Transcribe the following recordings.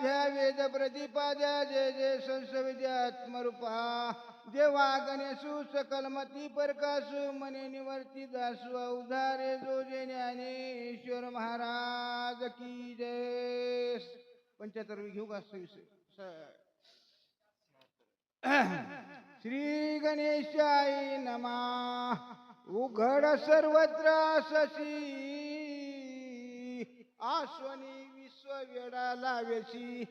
ध्या वेद प्रतिपाद्या जय जय संसविद्यात्मरूपा देवा गणेशु सकलमती प्रकाशु मने निवर्ती दासु अवधारे जो जे ज्ञानेश्वर महाराज की जय. 75 घेऊ का? श्री गणेशाय नमः. उघड सर्वत्र शशी आश्वनी विश्व वेडा लावेशी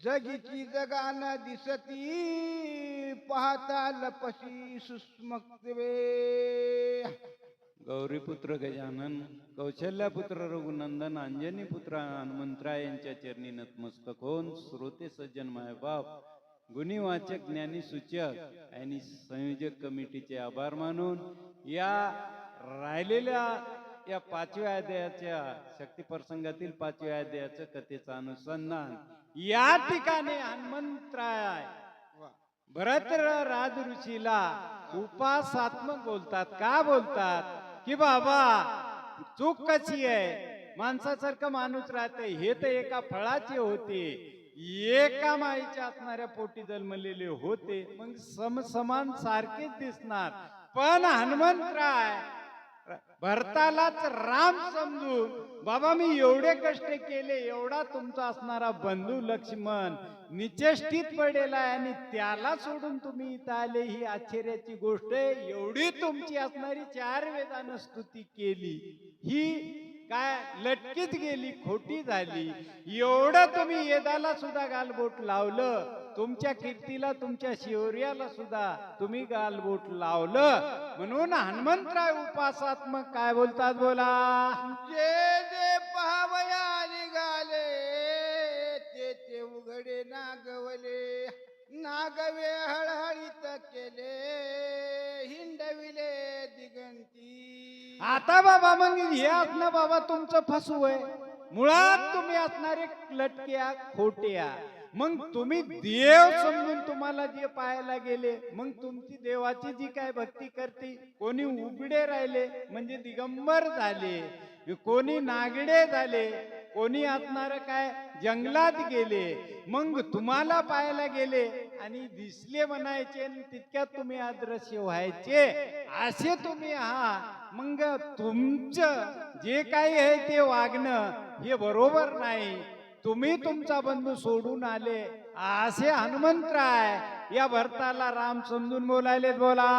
जगीची जगान दिसती पाहता लपशी सुस्मक्तवे. गौरीपुत्र गजानन कौशल्यापुत्र रघुनंदन अंजनी पुत्र हनुमंतराय यांच्या चरणी नतमस्तक होऊन श्रोते सज्जन मायबाप गुणीवाचक ज्ञानी सूचक आणि संयोजक कमिटीचे आभार मानून या राहिलेल्या या 5व्या अध्यायाच्या शक्ती प्रसंगातील 5व्या अध्यायाचं कथेचं अनुसंधान या ठिकाणी हनुमंतराय भरत्र राज ऋषीला उपासात्मक बोलतात. का बोलतात की बाबा चूक कशी आहे, माणसासारखं माणूस राहते, हे तर एका फळाचे होते, एका माईच्या असणाऱ्या पोटी जन्मलेले होते, मग समान सारखेच दिसणार. पण हनुमंतराय भरतालाच राम समजून बाबा मी एवढे कष्ट केले, एवढा तुमचा असणारा बंधू लक्ष्मण निचेष्टित पडेला आणि त्याला सोडून तुम्ही इथं आले, ही आश्चर्याची गोष्ट आहे. एवढी तुमची असणारी 4 वेदानं स्तुती केली, ही काय लटकीत गेली, खोटी झाली. एवढं तुम्ही वेदाला सुद्धा गालबोट लावलं, तुमच्या कीर्तीला तुमच्या शौर्याला सुद्धा तुम्ही गालबोट लावलं. म्हणून हनुमंतराय उपासात्मक काय बोलतात बोला. जे जे पाहावया निघाले ते ते उघडे नागवले, नागवे हळहळीत केले हिंडविले दिगंती. आता बाबा मग हे असणं बाबा तुमचं फसू आहे. मुळात तुम्ही असणारे लटक्या खोट्या. मग तुम्ही देव समजून तुम्हाला जे पाहायला गेले, मग तुमची देवाची जी काय भक्ती करते, कोणी उघडे राहिले म्हणजे दिगंबर झाले, कोणी नागडे झाले, कोणी असणार काय जंगलात गेले, मग तुम्हाला पाहायला गेले आणि दिसले म्हणायचे, तितक्यात तुम्ही अदृश्य व्हायचे, असे तुम्ही आहात. मग तुमचं जे काही आहे ते वागणं हे बरोबर नाही. तुम्ही तुमचा बंधू सोडून आले, असे हनुमंतराय या भरताला राम समजून बोलायले. बोला.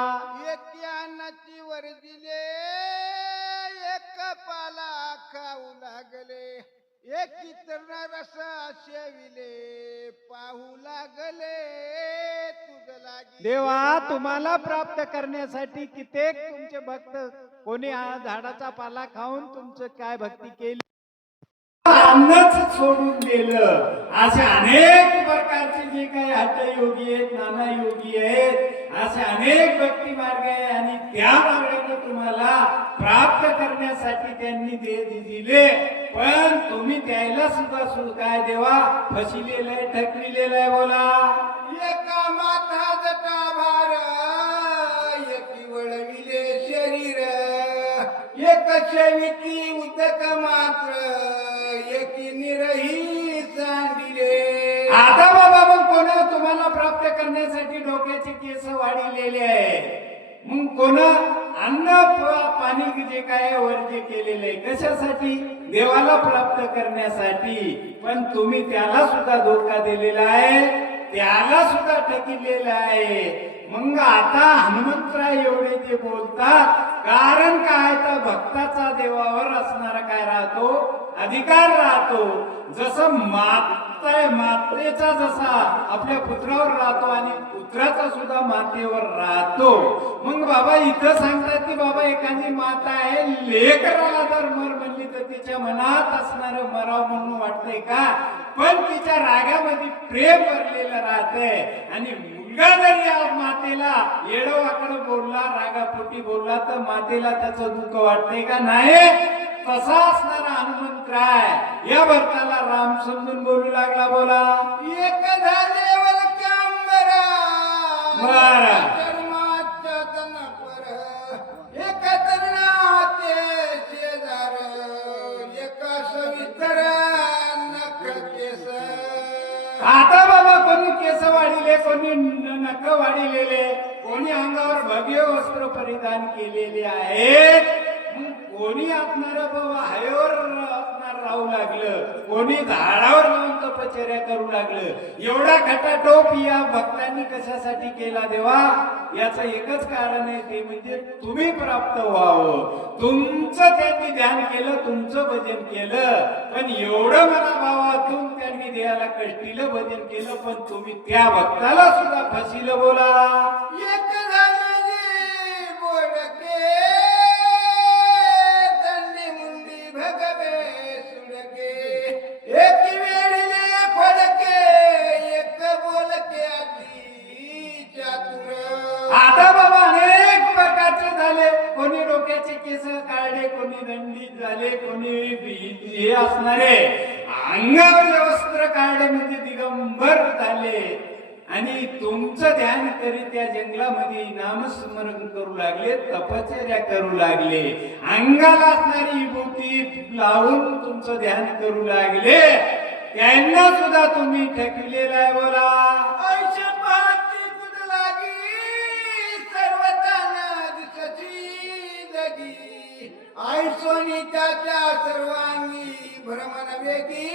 एक अन्नाची वर दिले, एक पाला खाऊ लागले, एक इतर रस शेविले पाहू लागले तुझ लागी. देवा तुम्हाला प्राप्त करण्यासाठी कित्येक तुमचे भक्त कोणी झाडाचा पाला खाऊन तुमचं काय भक्ती केली, अन्नच सोडून दिलं. असे अनेक प्रकारचे जे काही हठयोगी आहेत, नाना योगी आहेत, असे अनेक भक्ती मार्ग आहे आणि त्या मार्गाने तुम्हाला प्राप्त करण्यासाठी त्यांनी दिले. पण तुम्ही त्याला सुद्धा काय देवा फसिलेलं आहे, ठकविलेलं आहे. बोला. एका माथा जटा भार एकी वळविले शरीर, एक शेविती उदक मात्र एकी निरही सांडिले. आता बाबा मग कोणा तुम्हाला प्राप्त करण्यासाठी डोक्याचे केस वाढलेले आहे, मग कोणा अन्न पाणी जे काय वर्ज्य केलेले आहे, कशासाठी देवाला प्राप्त करण्यासाठी. पण तुम्ही त्याला सुद्धा धोका दिलेला आहे, त्याला सुद्धा ठकिलेला आहे. मग आता हनुमंतराय एवढे ते बोलतात कारण काय, तर भक्ताचा देवावर असणारा काय राहतो, अधिकार राहतो. जसं मातेचा जसा आपल्या पुत्रावर राहतो आणि पुत्राचा सुद्धा मातेवर राहतो. मग बाबा इथं सांगतात की बाबा एखादी माता आहे, लेकराला जर मर म्हणली तर तिच्या मनात असणार मराव म्हणून वाटतंय का, पण तिच्या रागामध्ये प्रेम भरलेलं राहतंय. आणि मुलगा जर या मातेला येडवाकडं बोलला, रागापोटी बोलला, तर मातेला त्याचं दुःख वाटतंय का नाही. तसा असणारा हनुमंतराय या भरताला राम समजून बोलू लागला. बोला. एक झाले वलक्यांबरा बरं. तनपर, एक तरुणाचे शेजार, एक सविस्तर नख केस, सर्वांनी अंगावर भव्य वस्त्र परिधान केलेले आहेत. मग कोणी असणार बाबा हायवर असणार राहू लागलं, कोणी झाडावर जाऊन तपश्चर्या करू लागलं. एवढा खटाटोप या भक्तांनी कशासाठी केला देवा? याचं एकच कारण आहे, ते म्हणजे तुम्ही प्राप्त व्हावं. तुमचं त्यांनी ध्यान केलं, तुमचं भजन केलं, पण एवढं मला भावातून त्यांनी देवाला कष्टीलं भजन केलं, पण तुम्ही त्या भक्ताला सुद्धा फसिलं. बोला एक झाले बोडके दंडी मुंडी भगवे सुडके, एक वेळीले फडके एक बोलके अति चातुर. आता बाबा अनेक प्रकारचे झाले. कोणी डोक्याचे केस काढले, कोणी दंडित झाले, कोणी हे असणारे अंगावरले वस्त्र काढले म्हणजे दिगंबर झाले. आणि तुमचं ध्यान करीत त्या जंगलामध्ये नामस्मरण करू लागले, तपश्चर्या करू लागले, अंगाला असणारी विभूती लावून तुमचं ध्यान करू लागले. त्यांना सुद्धा तुम्ही ठकलेला आहे. बोला आयुष्य पाहती कुठ लागी सर्वताना दिसती जगी, आयुष्योनी त्याच्या सर्वांगी भ्रमण वेगी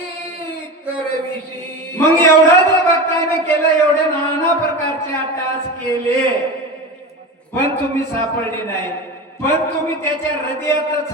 करविशी. मग एवढं जर भक्ताने केलं, एवढे नाना प्रकारचे अट्टास केले, पण तुम्ही सापडले नाही. पण तुम्ही त्याच्या हृदयातच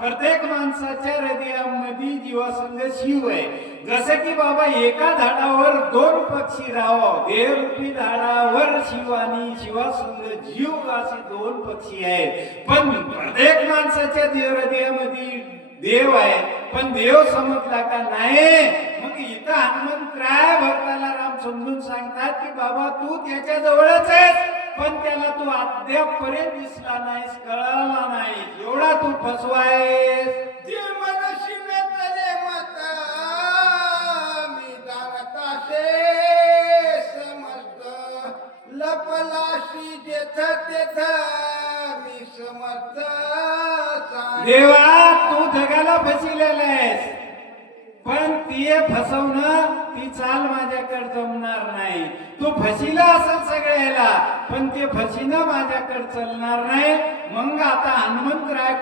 प्रत्येक माणसाच्या हृदयामध्ये जीवासंग शिव आहे. जसं की बाबा एका झाडावर दोन पक्षी राहावं, देवरूपी झाडावर शिव आणि शिवासंग जीव असे दोन पक्षी आहेत. पण प्रत्येक माणसाच्या हृदयामध्ये देव आहे, पण देव समजला का नाही. मग इथं हनुमंतराय भक्ताला राम समजून सांगतात की बाबा तू त्याच्या जवळच आहेस, पण त्याला तू अद्यापर्यंत दिसला नाहीस, कळला नाही. एवढा तू फसवायस. जे मनशी तले मत मी जाणताशे समस्त, लपलाशी जेथ तेथ मी समर्थ. देवा तू जगाला फसिलेला आहेस, पण ती फसवणं ती चाल माझ्याकडे जमणार नाही. तू फसिला असेल सगळ्याला, पण ते फसिणं माझ्याकडे चालणार नाही. मग आता हनुमंतराय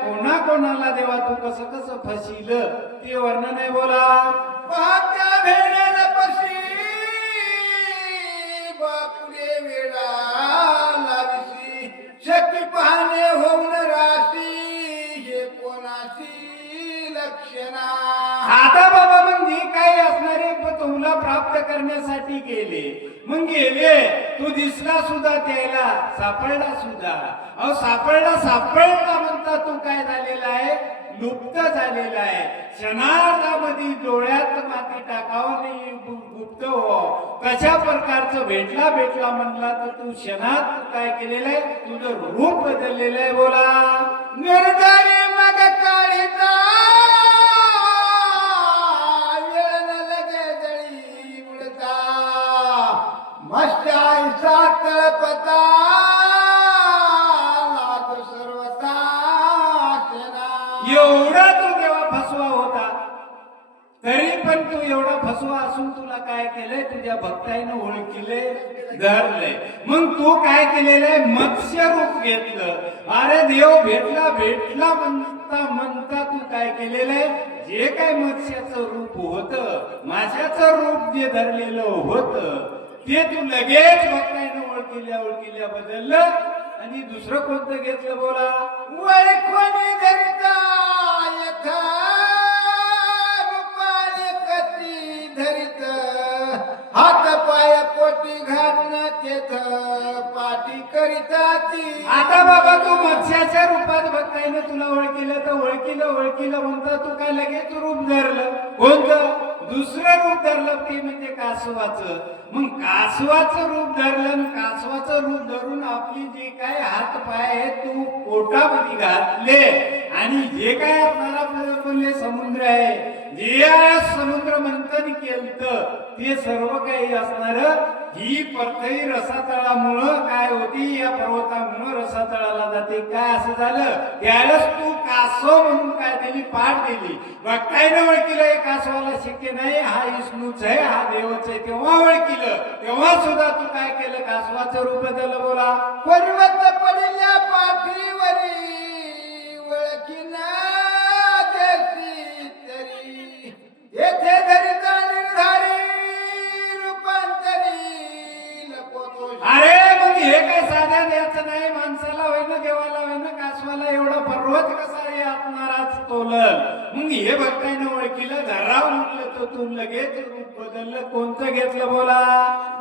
कोणाला देवा तू कसं कसं फसिलं ते वर्णन आहे. बोला पाहत्या भेडेला पशी बापुरे वेळा लाविसी, शक्ती पाहणे होऊन राशी हे कोणाशी लक्षणा. आता बाबा मग जे काही असणारे तुला प्राप्त करण्यासाठी गेले, मग गेले, तू दिसला सुद्धा त्याला, सापडला सुद्धा. अहो सापडला म्हणता तू काय झालेला आहे? लुप्त झालेला आहे. क्षणार्धामध्ये डोळ्यात माती टाकावं आणि गुप्त व्हावं. कशा प्रकारचं भेटला म्हणला तर तू क्षणात काय केलेलं आहे? तुझं रूप बदललेलं आहे. बोला निर्धारी मग काढिता वेळ न लगे जळी उडता, मस्त्याईचा तळपता लाथ सर्वता सेना. एवढा तू तेव्हा फसवा होता, तरी पण तू एवढा फसवा असून तुला काय केलंय? तुझ्या भक्ताईनं ओळखीले धरलंय. मग तू काय केलेलं आहे? मत्स्य रूप घेतलं. अरे देव भेटला म्हणता तू काय केलेलं आहे? जे काय मत्स्याचं रूप होतं, माशाचं रूप जे धरलेलं होतं, ते तू लगेच भक्ताईनं ओळखील्या बदललं आणि दुसरं कोणतं घेतलं? बोला वळखोनी धरिता यथा रूपाने कती धरित, हात पाय पोटी घालून तेथ पाठी करिता ती. आता बाबा तू मत्स्याच्या रूपात भक्ताईनं तुला ओळखीलं, तर ओळखीलं म्हणता तू काय लगेच रूप धरलं. कोणतं? दुसरं रूप धरलं, ते म्हणजे कासवाचं. मग कासवाचं रूप धरलं, कासवाचं रूप धरून आपली जे काय हात पाय आहेत तू पोटामध्ये घातले आणि जे काय आपल्याला बोलले समुद्र आहे, जे समुद्र मंथन केलत ते सर्व काही असणार ही परतई रसातळामुळं काय होती, या पर्वतामुळं रसातळाला जाते. काय असं झालं त्यावेळेस तू कासव म्हणून काय दिली, पाठ दिली. बघतायनं ओळखीलं हे कासवाला शक्य नाही, हा विष्णूच आहे, हा देवच आहे. तेव्हा ओळखीलं, तेव्हा सुद्धा तू काय केलं, कासवाचं रूप बदललं. बोला. पर्वत पडल्या पाठीवरी ओळखीना देशी तरी येथे धरिता निर्धारी रूपांतरी लपतो. अरे मग हे काय साध्या द्यायचं नाही, माणसाला होईना देवाला होईना कासवाला एवढा पर्वत कसा हे आत्माराच तोलल. मग हे बघतायनं ओळखीलं, धराव म्हणलं तर तू लगेच रूप बदललं. कोणतं घेतलं. बोला.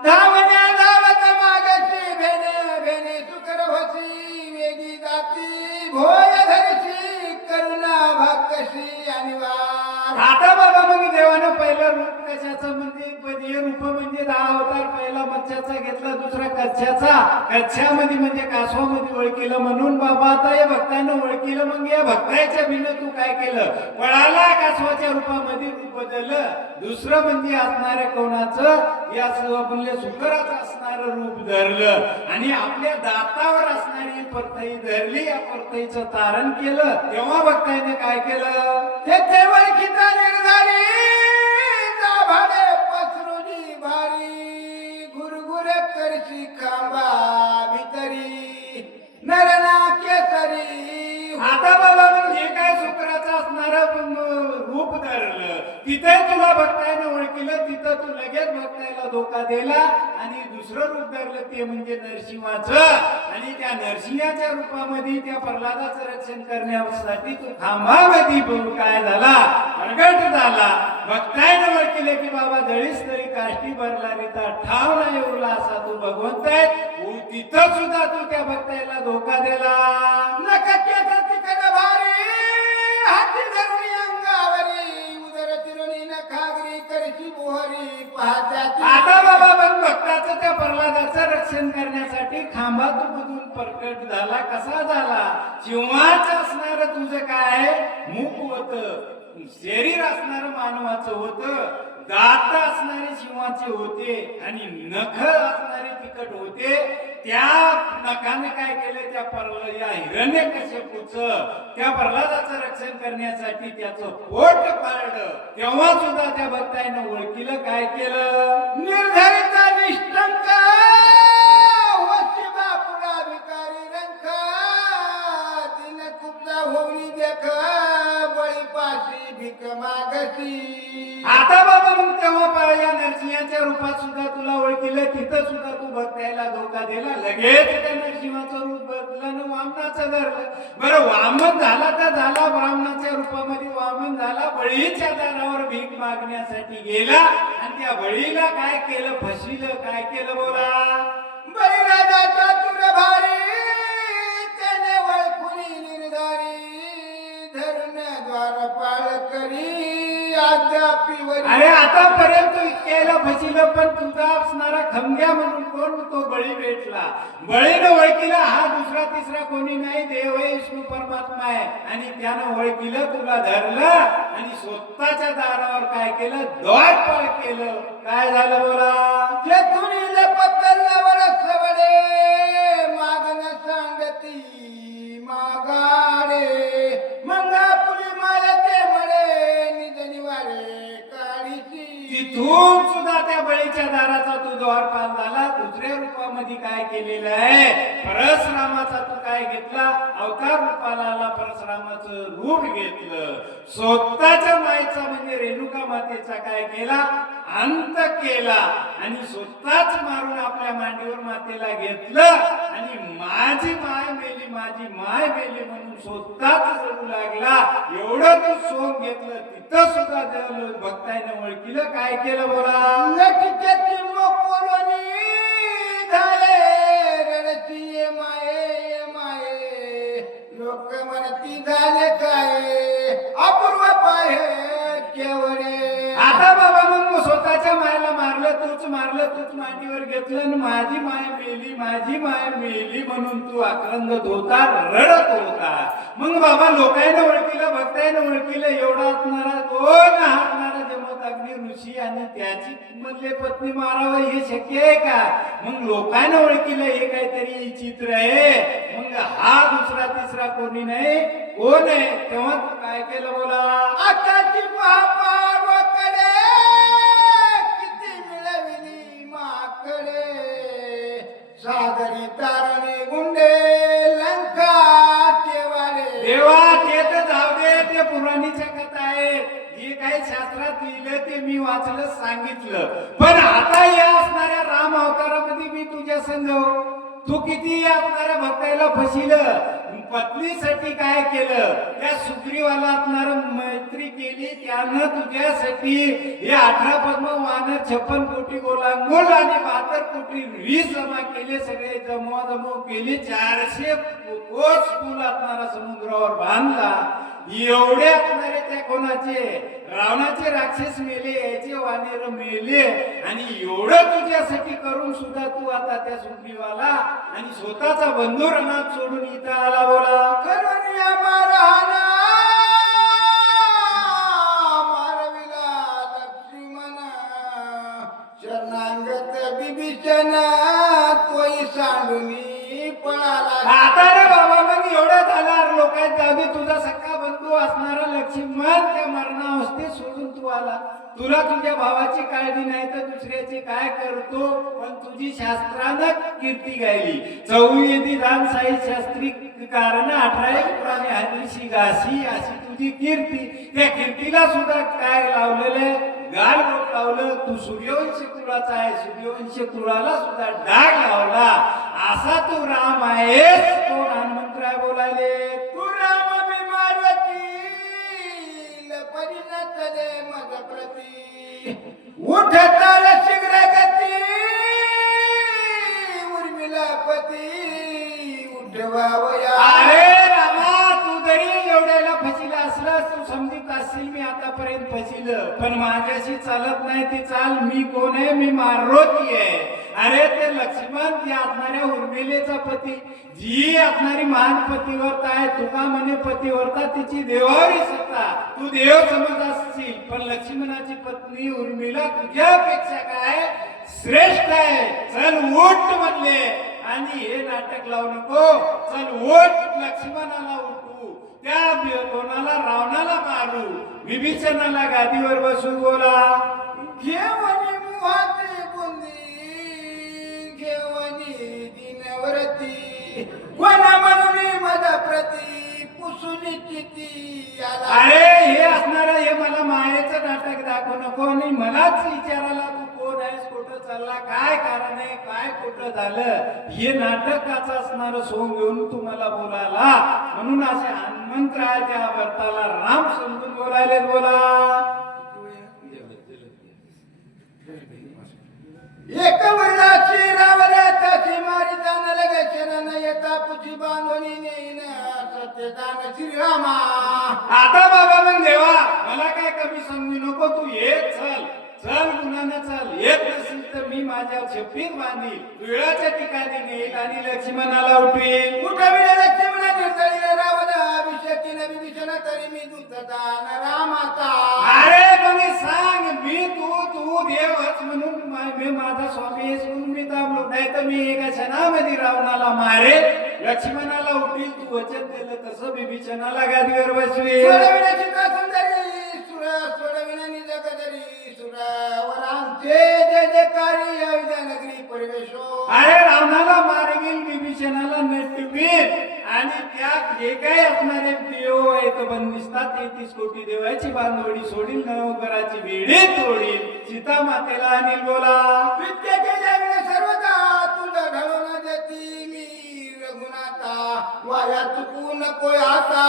धावण्या धावत मागशी भेने भेने सुकर होसी वेगी जाती भोय धरशी करुणा भाकशी आणि वार. आता बाबा मग देवानं पहिलं रूप कशाचं म्हणजे हे रूप म्हणजे 10 अवतार. पहिला मत्स्याचा घेतला, दुसरा कच्छाचा. कच्छामध्ये म्हणजे कासवामध्ये ओळखीलं. म्हणून बाबा आता हे भक्तांना ओळखीलं. मग या भक्ताच्या भिन्न तू काय केलं, पळाला कासवाच्या रूपामध्ये रूप बदललं. दुसरं म्हणजे असणाऱ्या कोणाचं, या म्हणजे सुकराचं असणारं रूप धरलं आणि आपल्या दातावर असणारी परतई धरली. या परतईचं तारण केलं. तेव्हा भक्ताने काय केलं, तेथे ओळखीता निर्धारी भाडे पसरुनी भारी गुरगुरे करशी खांबा भितरी नरना केसरी. आता बाबा मग जे काय शुक्राचं असणारं रूप धरलं, तिथे तुला भक्तायनं ओळखीलं. तिथं तू लगेच भक्तायला धोका दिला आणि दुसरं रूप धरलं, ते म्हणजे नरसिंहाचं. आणि त्या नरसिंहाच्या रूपामध्ये त्या प्रल्हादाचं रक्षण करण्यासाठी तू खांबामध्ये काय झाला, प्रगट झाला. भक्तायनं ओळखीले की बाबा दळीस तरी काष्टी भरला रीता ठाव नाही उरला असा तू भगवंत आहे. तिथं सुद्धा तू त्या भक्तायला धोका दिला. नकट्याचा तिकड भारी हाती धरुणी अंगावरी उदर तिरुणी नखागरी करशी मोहरी पाहत्याची. आता बाबा पण भक्ताचं त्या प्रल्हादाचं रक्षण करण्यासाठी खांबातून प्रकट झाला. कसा झाला, शिवाचं असणार तुझं काय मुख होत, शरीर असणार मानवाचं होतं, दात असणारे शिवाचे होते आणि नख असणारे तिकट होते. त्या नखाने काय केलं, त्या हिरण्यकश्यपूचं त्या प्रल्हादाचं रक्षण करण्यासाठी त्याचं पोट पाळलं. तेव्हा सुद्धा त्या भक्ताईनं ओळखीलं, काय केलं, निर्धारित निष्ठंक वशी बापुरा भिकारी रंख दिन कुबजा होऊनी देख बळी पाशी भीक मागशी. आता बाबा मग तेव्हा या नरसिंहाच्या रूपात सुद्धा तुला ओळखीलं. तिथं सुद्धा तू भक्तायला धोका दिला. लगेच त्या नरसिंहाचं रूप बदललं, वामनाचं धरलं. बरं वामन झाला तर झाला, ब्राह्मणाच्या रूपामध्ये वामन झाला. बळीच्या दारावर भीक मागण्यासाठी गेला आणि त्या बळीला काय केलं, फसिलं. काय केलं. बोला. बळीराजाचा तुर भारी त्याने वळखुनी निर्धारी धरून द्वारपाळ करी अद्यापीवरी. अरे आतापर्यंत इतक्याला फसिलं, पण तुझा असणारा खंग्या म्हणून कोण, तो बळी भेटला. बळीनं ओळखीला हा दुसरा तिसरा कोणी नाही, देव आहे, विष्णू परमात्मा आहे. आणि त्यानं ओळखीलं, तुला धरलं आणि स्वतःच्या दारावर काय केलं, द्वारपाळ केलं. काय झालं. बोला. तेथून पत्तल वडे मागण सांगती मागाडे मंगापुरी मालते मळे निजनी वाडे काढीची. तिथून सुद्धा त्या बळीच्या दाराचा तू द्वारपाल झाला. दुसऱ्या रूपामध्ये काय केलेलं आहे, परशुरामाचा तू काय घेतला, अवतार रूपाला आला, परशुरामाचं रूप घेतलं. स्वतःच्या मायेचा म्हणजे रेणुका मातेचा काय केला, अंत केला आणि स्वतःच मारून आपल्या मांडीवर मातेला घेतलं आणि माझी माय मेली, माझी माय मेली म्हणून स्वतःच रडू लागला. एवढं तू सोंग घेतलं. तिथं सुद्धा भक्ताईनं ओळखीलं. काय केलं. बोला. लटक्याची मोकोलोनी झाले रडती माये माये लोक म्हणती झाले काय अपूर्व पाय केवळे. आता बाबा मग स्वतःच्या मायला मारलं, तूच मारलं, तूच मांडीवर घेतलं आणि माझी माय मेली, माझी माय मेली म्हणून तू आक्रंदत होता, रडत होता. मग बाबा लोकांना ओळखीला, भक्तांना ओळखीला एवढा असणारा कोण हारणारा जमत अग्नी ऋषी आणि त्याची मधले पत्नी मारावं हे शक्य आहे का? मग लोकांना ओळखीला हे काहीतरी चित्र आहे. मग हा दुसरा तिसरा कोणी नाही, कोण आहे? तेव्हा तू काय केलं बोला? आकाशी पापा रोकडे किती मिळविली माकडे सागरी तारणे गुंडे लंका तेवाडे. देवा ते तर जाऊ दे, ते पुराणीच्या कथा आहेत. जे काही शास्त्रात लिहिलं ते मी वाचलं, सांगितलं. पण आता या असणाऱ्या राम अवतारामध्ये मी तुझ्या संग, तू किती असणाऱ्या भक्ताला फसिलं. पत्नीसाठी काय केलं? त्या सुग्रीवाला असणार मैत्री केली, त्यानं तुझ्यासाठी हे 18 पद्म वानर 56 कोटी गोलांगोल आणि 72 कोटी वीस जमा केले. सगळे जमवाजमव केले. 400 कोस पूल असणारा समुद्रावर बांधला. एवढे असणारे त्या कोणाचे? रावणाचे राक्षस मेले, याचे वानेर मेले. आणि एवढं तुझ्यासाठी करून सुद्धा तू आता त्या सुग्रीवाला आणि स्वतःचा बंधू रणात सोडून इथं आला बोला. करुणिया मारहाणा मारविला लक्ष्मणा शरणांगत बिभीषण तोही सांडूनी पळाला. आता रे बाबा मग एवढं झालं लोकांत जाऊ दे. तुझा सख्खा बंधू असणारा लक्ष्मण त्या मरणावस्थेत सोडून तू आला. तुला तुझ्या भावाची काळजी नाही तर दुसऱ्याची काय करतो? पण तुझी शास्त्रानं कीर्ती गायली. 24 दान साहित्य शास्त्री कारण 18 पुराणे हरिशी घासी अशी तुझी कीर्ती. त्या कीर्तीला सुद्धा काय लावलेलं? गाल बोट लावलं. तू सूर्यवंश कुळाचा आहे, सूर्यवंश कुळाला सुद्धा डाग लावला. असा तू राम आहेस. कोण हनुमंतराय बोलायले? तू राम बिमारवती परिणतले मज प्रती उठताल शीघ्र गती उर्मिला पती उठवावया. अरे रामा, तू जरी एवढ्याला फसिला असलास, तू समजत असशील मी आतापर्यंत फसिलं, पण माझ्याशी चालत नाही ती चाल. मी कोण आहे? मी मारुती आहे. अरे ते लक्ष्मण, ती असणाऱ्या उर्मिलेचा पती, जी असणारी महान पतिव्रता आहे. तुका म्हणे पतिव्रता तिची देवावरी सत्ता. तू देव समज असशील, पण लक्ष्मणाची पत्नी उर्मिला तुझ्यापेक्षा काय श्रेष्ठ आहे. चल उठ म्हणले. आणि हे नाटक लावू नको. चल उठ, लक्ष्मणाला उठू, त्या कोणाला रावणाला मारू, विभीषणाला गादीवर बसू बोला. घेवणी मुहाती बुंदी घेवणी दिनवरती कोणा म्हणून मज प्रती पुसुनी किती आला. अरे हे असणार हे मला मायेचं नाटक दाखवू नको आणि मलाच विचारायला तू कोण आहेस, कुठं चालला, काय कारण आहे, काय कुठं झालं, हे नाटकाचं असणार सोंग घेऊन तुम्हाला बोलायला. म्हणून असे हनुमंतराय त्या भरताला राम समजून बोलायले बोला. एक वर्णाची रावल्या तशी मारिता न लगेशन न येता पुची बांधवणी नेईन सत्यदान श्रीरामा. आता बाबा मग देवा मला काय कमी सांगू नको. तू येत चल, चल गुणानं चल. येत नसेल तर मी माझ्या छपीत बांधील, वेळाच्या ठिकाणी नेईल आणि लक्ष्मणाला उठवील. उठविले लक्ष्मणा निर्दळीले रावण अभिषेकी न विभीषण तरी मी दूतदान रामाचा. अरे मग सांग, मी तू देवच म्हणून मी माझा स्वामी आहेस म्हणून मी थांबलो, नाही तर मी एका क्षणामध्ये रावणाला मारेल, लक्ष्मणाला उठील. तू वचन दिलं तसं विभीषणाला गादीवर बसवे. सोडविणे चित्ता सुंदरी सुर सोडविणे निज कदरी सुरावरांचे जय जयकारी या विद्यानगरी परिवेशो. अरे रावणाला मारवील, विभीषणाला नटवील आणि त्यात जे काही असणारे देव आहेत बंदिस्तात 33 कोटी देवाची बांधवडी सोडील, नवकराची वेळी तोडील, सीता मातेला आणील बोला. विद्या केल्या सर्वदा तुझा घडवून देती मी रघुनाथा वाया चुकू नको आता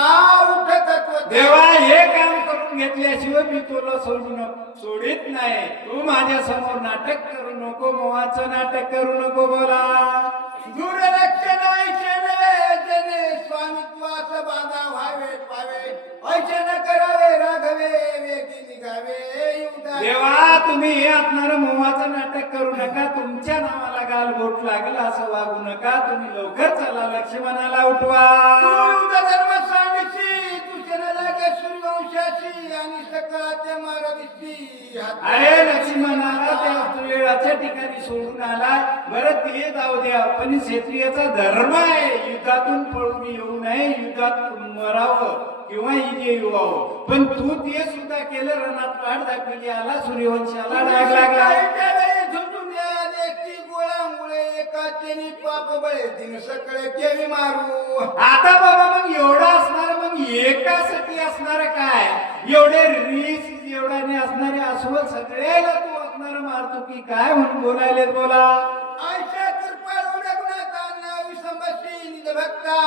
उठत देवा हे काम करून घेतल्याशिवाय मी तुला सोडित नाही. तू माझ्या समोर नाटक करू नको, मोहाचं नाटक करू नको बोला. दूरलक्षण ऐशन जने स्वामित्वास बांधा व्हावे पावे ऐशन करावे राघवे वेगी निघावे युद्धा देवा तुम्ही हे असणारं मोहाचं नाटक करू नका. तुमच्या नावाला गाल बोट लागेल असं वागू नका. तुम्ही लवकर चला, लक्ष्मणाला उठवा. तू धर्म सांडशी दुसऱ्या लागे सूर्यवंशाशी आणि सकाळच्या माराविशी अरे लक्ष्मणाला त्या वेळाच्या ठिकाणी सोडून आला. बरं ते जाऊ द्या, पण क्षत्रियाचा धर्म आहे युद्धातून पळून येऊ नये, युद्धात मरावं किंवा इथे येवावं. पण तू ते सुद्धा केलं, रणात पाठ दाखवली, आला सूर्यवंशाला डाग लागला. पाप बळे दिन सकळे केवी मारू. आता बाबा मग एवढं असणार, मग एकासाठी असणार काय? एवढे रीस एवढ्याने असणारे अस्वल सगळ्याला तू असणार मारतो की काय म्हणून बोलायले? बोला. आयशा कृपाळ रघुनाथांना विसंबशी निज भक्ता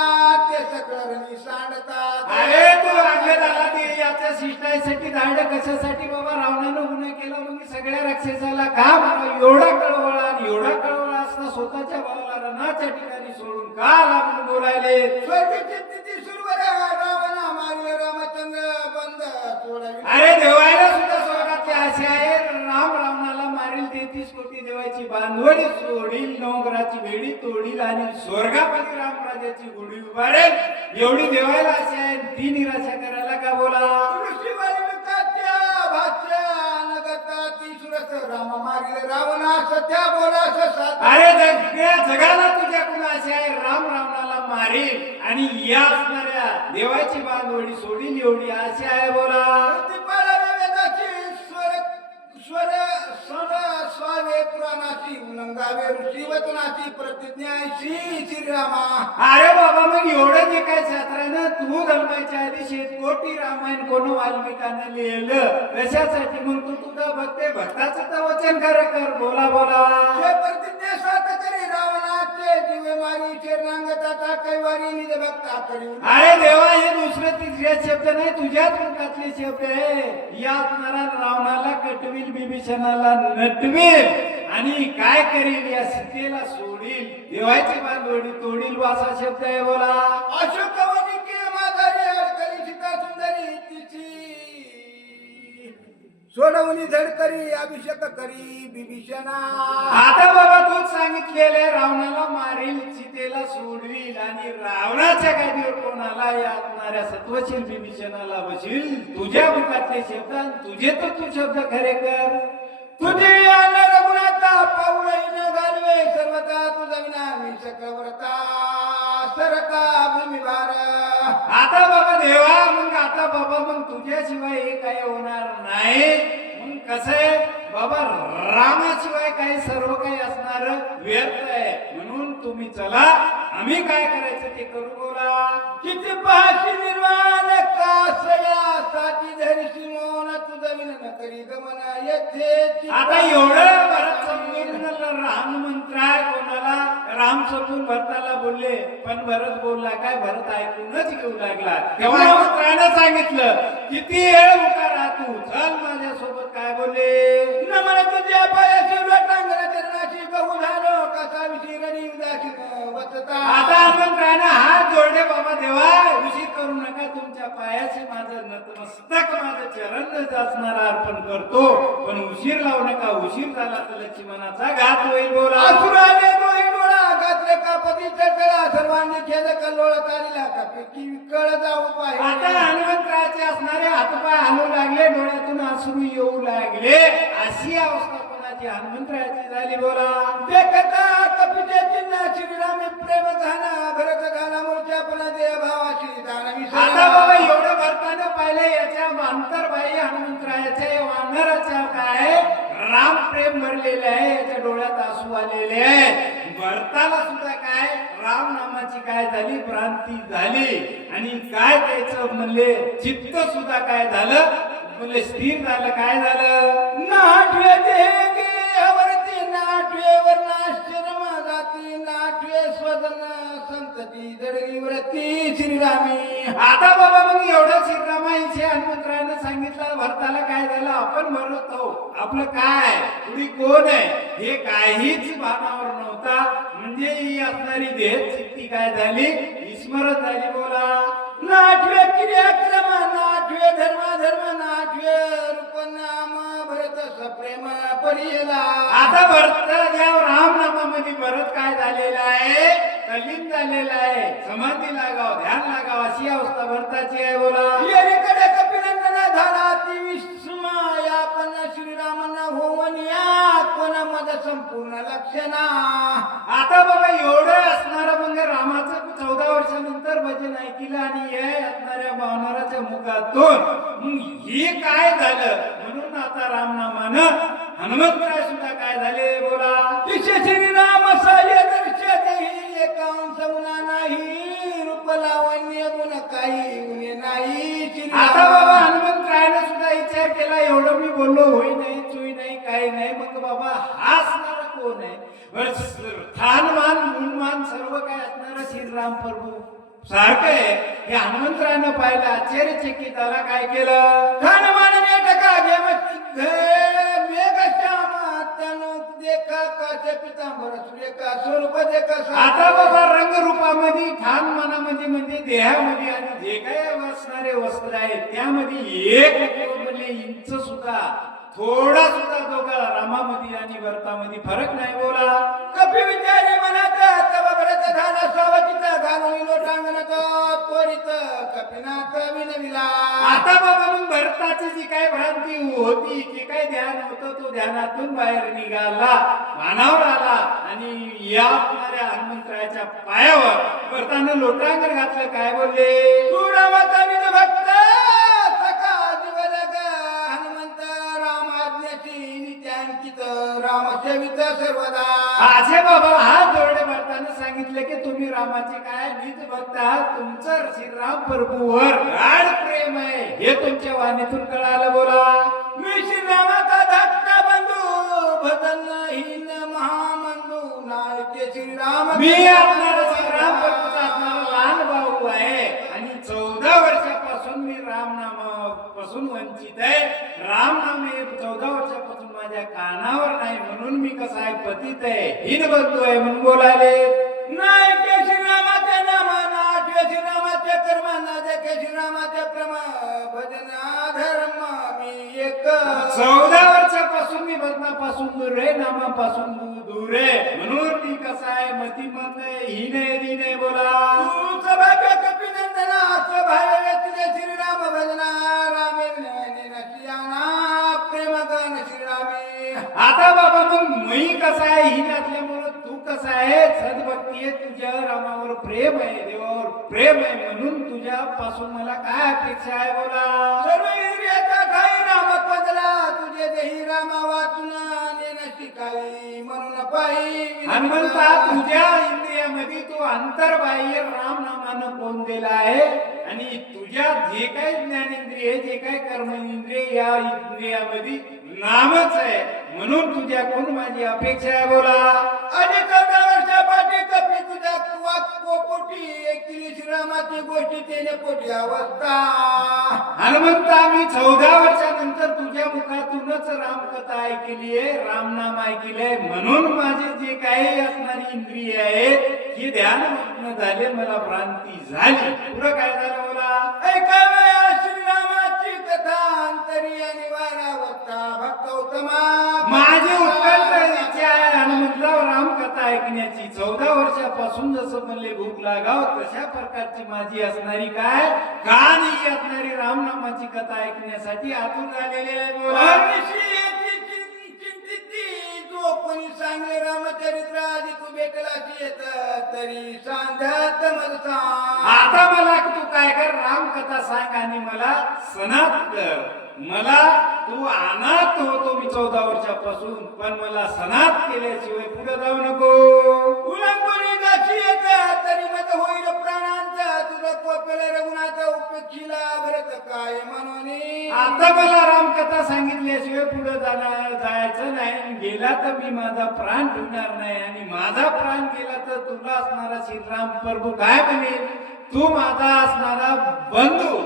ते सकळ रणी सांडतात. अरे तू रांगेत आला ते याच्या शिष्टाईसाठी धाड कशासाठी बाबा? रावणानं गुन्हा केला मग सगळ्या राक्षसाला का मारा? एवढा कळवळा आणि एवढा कळवळा असता स्वतःच्या भावाला रणाच्या ठिकाणी सोडून का लागून बोलायले? स्वर्गाची स्थिती सुरवर रावणा मारले रामचंद्र बंद सोडावी. अरे देवायला सुद्धा स्वर्गाची आशा आहे. राम रावणाला मारील, 33 कोटी देवाची बांधवडी सोडील, नवग्रहाची वेडी तोडील आणि स्वर्गामध्ये रामराजाची गुढी उभारेल, एवढी देवायला आशा आहे. ती निराशा करायला का बोला? ऋषी वाल्मिकाच्या भाष्य नगता ती सुरस राम मारले रावणा सत्या बोला सात. अरे सगळ्या जगाला तुझ्याकडून आशा आहे. राम रावणाला मारील आणि या असणाऱ्या देवाची बांधवडी सोडील, एवढी आशा आहे. बोला. प्रतिपाळावे वेदाची स्वर सण स्वावे पुराणाची उल्लंघावे ऋषी वचनाची प्रतिज्ञाशी श्रीरामा. अरे बाबा मग एवढं जे काय शास्त्रानं तू जन्माच्या आधी शेतकोटी रामायण कोण वाल्मिकानं लिहिलं कशासाठी? मग तू तुझा भक्त भक्ताचं तर वचन खरं कर. बोला बोला. हे प्रतिज्ञा सात करी रावणाचे दिवे मारी चरणांगता कैवारी निज भक्ता करी. अरे देवा हे दुसरं तिसरे शब्द नाही, तुझ्याच मुखातले शब्द आहे. या असणारा रावणाला कटविल, बिभीषणाला नटविल आणि काय करील? या सीतेला सोडील, देवाची बांधवडी तोडील, वासा शब्द आहे. बोला. अशोक वनी के माधारी अडकली सीता सुंदरी तिची सोडवणी धड करी अभिषेक करी बिभीषणा. आता बाबा तूच सांगितलेले रावणाला मारील, सीतेला सोडवील आणि रावणाच्या गादीवर कोणाला या असणाऱ्या सत्वशील बिभीषणाला बशील. तुझ्या मुखातले शब्द आणि तुझे तर तू शब्द खरे कर. तुझे आन रघुनाथा पाऊलही न घालवे सर्वता तुझा विना मी चक्रवर्ता सरता भूमी भार. आता बाबा देवा मग आता बाबा मग तुझ्याशिवाय हे काय होणार नाही. मग कसं बाबा रामाशिवाय काही सर्व काही असणार व्यर्थ आहे. म्हणून तुम्ही चला, आम्ही काय करायचं ते करू. बोला. किती पाशी निर्वाण कासयासाठी धरिशी मोहन तुझा विना करी गमना येथे. आता एवढं भरत समजून राम मंत्र आहे कोणाला? राम समजून भरताला बोलले, पण भरत बोलला काय? भरत ऐकूनच घेऊ लागला. तेव्हा मंत्रानं सांगितलं किती वेळ उभा राहा तू, चल माझ्यासोबत. काय बोलले? नमन तुझ्या पायाशी लोटांगण चरणाशी बहु झालो कसा विषय गणी उदासीन वचता. आता मंत्रानं हात जोडले. बाबा देवा उशीर करू नका, तुमच्या पायाशी माझं नतमस्तक माझं चरण जाचणारा अर्पण करतो, पण उशीर लावू नका. उशीर झाला तर लक्ष्मणाचा घात होईल. बोला. असुराने डोळे डोळा घातले का पती चळचळा सर्वांनी खेळ कल्लोळ तारीला का पिकी कळ जाऊ आता पाहिजे. हनुमंतराचे असणारे हातपाय हलू लागले, डोळ्यातून अश्रू येऊ लागले. अशी अवस्था कोणाची? हनुमंतराची झाली. बोला. देखता कपिते चिन्ह श्रीरामी प्रेम घाना भरत घाना मोर्चा पणा देह भावाशी दानवी. आता बाबा एवढं भरताना पाहिलं याच्या अंतर्बाई हनुमंतराच्या वानराच्या काय राम प्रेम भरलेले आहे, याच्या डोळ्यात आसू आलेले आहे. भरताला सुद्धा काय राम नामाची काय झाली भ्रांती झाली आणि काय त्याचं म्हणले चित्त सुद्धा काय झालं म्हणले स्थिर झालं. काय झालं? नाटवे देगे अवरती नाटवे वर्णाश्रम जाती नाटवे स्वदन संतती जडगी व्रती श्रीरामी. आता बाबा मग एवढं श्रीरामांशी हनुमंतरायानं सांगितलं. भरताला काय झालं? आपण भरत आहोत, आपलं काय पुढे कोण आहे हे काहीच भानावर नव्हता. म्हणजे ही असणारी देह सिद्धी काय झाली? विस्मरण झाली. बोला. नाटवे क्रियाक्रम नाटवे धर्म धर्म नाटवे रूप नाम भरत प्रेम पडिला. आता भरत या रामनामामध्ये भरत काय झालेला आहे, तल्लीन झालेला आहे. समाधी लागाव, ध्यान लागाव, अशी अवस्था भरताची आहे. बोला येरीकडे कपिनंदन झाला 23 माया पण श्रीरामांना होवन या कोण मद संपूर्ण लक्षणा. आता बघा एवढं असणारं मग रामाचं 14 वर्षानंतर भजन ऐकलं आणि हे असणाऱ्या भावनाराच्या मुखातून मग हे काय झालं. म्हणून आता रामनामानं हनुमंतराय सुद्धा काय झाले. बोला तिचे श्रीराम साय दर्श देही एकांश गुणा नाही रूप लावण्य गुण काही गुणे नाही. आता बाबा हनुमंतरायनं सुद्धा विचार केला एवढं मी बोललो होई नाही चुई नाही काही नाही. मग बाबा हा असणारा कोण आहे. थानमान गुणमान सर्व काय असणारा श्रीराम प्रभू सारखं आहे. हे हनुमंतरायनं पाहिलं, आश्चर्यचकित झाला. काय केलं. धन मानने टका घे मेघ श्यामा तनु देखा काचे पितांबर सुरेखा स्वरूप देखा. आता बाबा रंगरूपामध्ये ठाण मनामध्ये म्हणजे देहामध्ये आणि जे काही असणारे वस्त्र आहेत त्यामध्ये एक म्हणजे इंच सुद्धा थोडा सुद्धा दोघा रामामध्ये आणि भरतामध्ये फरक नाही. बोला कपी विचारी मनात तव भरत झाला सावचित घालून लोटांगणात त्वरित कपिनाथ विनविला. आता बाबा मग भरताची जी काय भ्रांती होती, जे काय ध्यान होतं तो ध्यानातून बाहेर निघाला, मानावर आला आणि या असणाऱ्या हनुमंतरायाच्या पायावर भरतानं लोटांगण घातलं. काय बोलले. तू रामाचा निज भक्त सखा जीवलग हनुमंत रामाज्ञाची नित्यांकित राम सेवित सर्वदा. असे बाबा हात जोडले भरतानं सांगितले की तुम्ही रामाचे काय निज भक्त आहात. तुमचं श्रीराम प्रभूवर गाढ प्रेम आहे हे तुमच्या वाणीतून कळालं. बोला मी श्रीरामाचा धाकटा बंधू भजनहीन महामंधू नायके श्रीराम. मी आपणारा श्रीराम प्रभूचा असणारा लहान भाऊ आहे आणि 14 वर्षापासून मी रामनामापासून वंचित आहे. रामनाम हे 14 वर्षापासून माझ्या कानावर नाही म्हणून मी कसा आहे पतित आहे हिन बंधू आहे म्हणून बोलायले. नायके श्रीरामाचे नाम नाट्य श्रीरामाचे कर्म नाजके श्रीरामाचे क्रम भजन धर्म मी एक. 14 वर्षापासून मी भजनापासून दूर आहे, नामापासून दूर आहे म्हणून मी कसा आहे मतिमंद आहे हीन आहे दीन आहे. बोला तू सभाग्य कपिनंदना सभावे तुझे श्रीराम भजना रामे विनयने नशियाना प्रेम गण श्रीरामे. आता बाबा मग मी कसा आहे हीन असल्यामुळं तू कसा आहे सद्भक्ती आहे, तुझ्या रामावर प्रेम आहे, देवावर प्रेम आहे म्हणून तुझ्यापासून मला काय अपेक्षा आहे. बोला सर्व इंद्रियाचा काही राम पदला तुझे देही रामा वाचून नेन शिकावी म्हणून पायी. हनुमंता तुझ्या इंद्रियामध्ये तू अंतर्बाह्य राम नामानं कोण दिला आहे आणि तुझ्या जे काही ज्ञानेंद्रिय जे काही कर्मेंद्रिय या इंद्रियामध्ये नामच आहे म्हणून तुझ्याकडून माझी अपेक्षा आहे. बोला आणि 14 वर्षापाठी कपी तुझ्या पोटी एकली श्रीरामाची गोष्टी तेने पोटी अवस्था. हनुमंता मी 14 वर्षानंतर तुझ्या मुखातूनच रामकथा ऐकली आहे, रामनाम ऐकले म्हणून माझे जे काही असणारी इंद्रिय आहेत हे ध्यानमग्न झाले, मला भ्रांती झाली. पुढं काय झालं. बोला ऐकावया श्रीरामाची कथा अंतरी आणि वारावस्था भक्त उत्तमा. माझी उत्कंठ इच्छा आहे हनुमंतराव रामकथा ऐकण्याची. 14 वर्षापासून जसं म्हणले भूक लागाव तशा प्रकारची माझी असणारी काय कान ही असणारी रामनामाची कथा ऐकण्यासाठी आतुर झालेले आहे. बोला जो कोणी सांगले रामचरित्र आधी तू भेटला येत तरी सांगत मग सांग. आता मला तू काय कर रामकथा सांग आणि मला सनात कर. मला तू अनाथ होतो मी 14 वर्षापासून पण मला सनात केल्याशिवाय पुढे जाऊ नको. उलंबुनी जाशी येत तरी मत होईल प्राणांचा तुझं कोपेले रघुनाथ उपेक्षिला भरत काय म्हणून. आता मला रामकथा सांगितल्याशिवाय पुढे जायचं नाही. गेला तर मी माझा प्राण ठेवणार नाही आणि माझा प्राण गेला तर तुला असणारा श्रीराम प्रभू काय म्हणेल. तू माझा असणारा बंधू